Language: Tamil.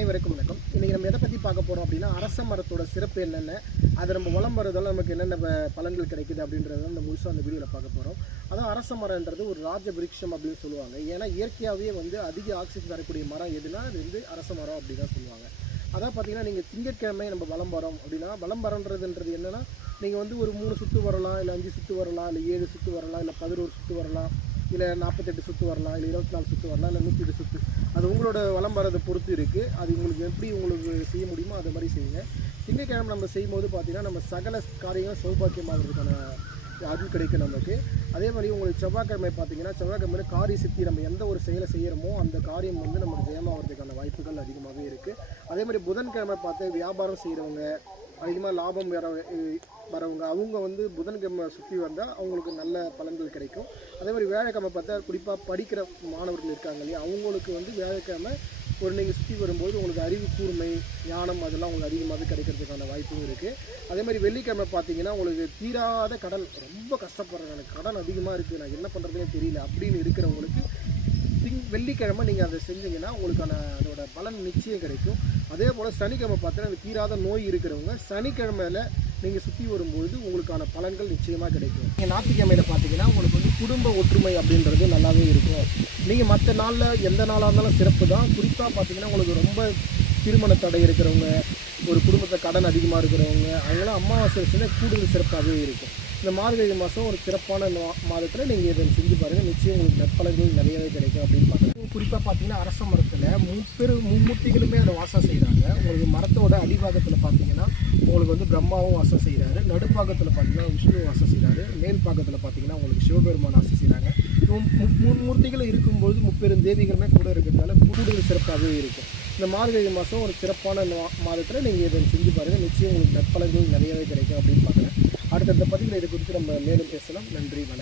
அனைவருக்கும் வணக்கம். இன்றைக்கி நம்ம எதை பற்றி பார்க்க போகிறோம் அப்படின்னா, அரச மரத்தோட சிறப்பு என்னென்ன, அதை நம்ம வளம் வரதால் நமக்கு என்னென்ன பலன்கள் கிடைக்குது அப்படின்றத நம்ம முழுசாக அந்த வீடியோவில் பார்க்க போகிறோம். அதான் அரச மரம்ன்றது ஒரு ராஜ விருட்சம் அப்படின்னு சொல்லுவாங்க. ஏன்னா இயற்கையாகவே அதிக ஆக்சிஜன் தரக்கூடிய மரம் எதுனா அது அரச மரம் அப்படி தான் சொல்லுவாங்க. அதான் பார்த்தீங்கன்னா, நீங்கள் திங்கட்கிழமை நம்ம வலம் வரோம் அப்படின்னா, வலம் வரன்றதுன்றது என்னென்னா, நீங்கள் ஒரு 3 சுற்று வரலாம், இல்லை 5 சுற்று வரலாம், இல்லை 7 சுற்று வரலாம், இல்லை 11 சுற்று வரலாம், இல்லை 48 சுற்று வரலாம், இல்லை 24 சுற்று வரலாம், இல்லை 108 சுற்று. அது உங்களோட வலம் வரதை பொறுத்து இருக்குது. அது எப்படி உங்களுக்கு செய்ய முடியுமோ அது மாதிரி செய்யுங்க. திங்கட்கிழமை நம்ம செய்யும்போது பார்த்திங்கன்னா, நம்ம சகல காரியங்களும் சௌபாக்கியமாகிறதுக்கான அருள் கிடைக்கும் நமக்கு. அதே மாதிரி உங்களுக்கு செவ்வாய்க்கிழமை பார்த்திங்கன்னா, செவ்வாய்க்கிழமையில் காரிய சித்தி நம்ம எந்த ஒரு செயலை செய்கிறோமோ அந்த காரியம் நமக்கு ஜெயமாகிறதுக்கான வாய்ப்புகள் அதிகமாகவே இருக்குது. அதே மாதிரி புதன்கிழமை பார்த்து வியாபாரம் செய்கிறவங்க, அதிகமாக லாபம் வரவங்க அவங்க புதன்கிழமை சுற்றி வந்தால் அவங்களுக்கு நல்ல பலன்கள் கிடைக்கும். அதே மாதிரி வியாழக்கிழமை பார்த்தா குறிப்பாக படிக்கிற மாணவர்கள் இருக்காங்க இல்லையா, அவங்களுக்கு வியாழக்கிழமை நீங்கள் சுற்றி வரும்போது உங்களுக்கு அறிவு கூர்மை, ஞானம் அதெல்லாம் உங்களுக்கு அதிகமாக கிடைக்கிறதுக்கான வாய்ப்பும் இருக்குது. அதே மாதிரி வெள்ளிக்கிழமை பார்த்தீங்கன்னா, உங்களுக்கு தீராத கடன், ரொம்ப கஷ்டப்படுறேன், எனக்கு கடன் அதிகமாக இருக்குது, நான் என்ன பண்ணுறதுனே தெரியல அப்படின்னு இருக்கிறவங்களுக்கு வெள்ளிக்கிழமை நீங்கள் அதை செஞ்சீங்கன்னா உங்களுக்கான அதோட பலன் நிச்சயம் கிடைக்கும். அதே போல் சனிக்கிழமை பார்த்தீங்கன்னா, தீராத நோய் இருக்கிறவங்க சனிக்கிழமையில் நீங்கள் சுற்றி வரும்போது உங்களுக்கான பலன்கள் நிச்சயமாக கிடைக்கும். நீங்கள் ஞாயிற்றுக்கிழமையில் பார்த்தீங்கன்னா, உங்களுக்கு குடும்ப ஒற்றுமை அப்படின்றது நல்லாவே இருக்கும். நீங்கள் மற்ற நாளில் எந்த நாளாக இருந்தாலும் சிறப்பு தான். குறிப்பாக பார்த்தீங்கன்னா, உங்களுக்கு ரொம்ப திருமண தடை இருக்கிறவங்க, ஒரு குடும்பத்தை கடன் அதிகமாக இருக்கிறவங்க, அவங்களாம் அமாவாசை கூடுதல் சிறப்பாகவே இருக்கும். இந்த மார்கழி மாதம் ஒரு சிறப்பான மாதத்தில் நீங்கள் இதை செஞ்சு பாருங்கள், நிச்சயம் உங்களுக்கு நற்பலன்கள் நிறையவே கிடைக்கும் அப்படின்னு பார்க்குறேன். குறிப்பாக பார்த்தீங்கன்னா, அரச மரத்தில் மும்மூர்த்திகளுமே அதை வாசம் செய்கிறாங்க. உங்களுக்கு மரத்தோட அடிபாகத்தில் பார்த்தீங்கன்னா உங்களுக்கு பிரம்மாவும் வாசம் செய்கிறாரு, நடுப்பாகத்தில் பார்த்தீங்கன்னா விஷ்ணு வாசம் செய்கிறாரு, மேல் பாகத்தில் பார்த்தீங்கன்னா உங்களுக்கு சிவபெருமான் வாசம் செய்கிறாங்க. மூர்த்திகள் இருக்கும்போது முப்பெரும் தேவிகளுமே கூட இருக்கிறதால கூடுதல் சிறப்பாகவே இருக்கும். இந்த மார்கழி மாதம் ஒரு சிறப்பான மாதத்தில் நீங்கள் இதை செஞ்சு பாருங்கள், நிச்சயம் உங்களுக்கு நற்பலன்கள் நிறையவே கிடைக்கும் அப்படின்னு பார்க்குறேன். அடுத்தடுத்த பதிவில் இதை குறித்து நம்ம மேலும் பேசலாம். நன்றி, வணக்கம்.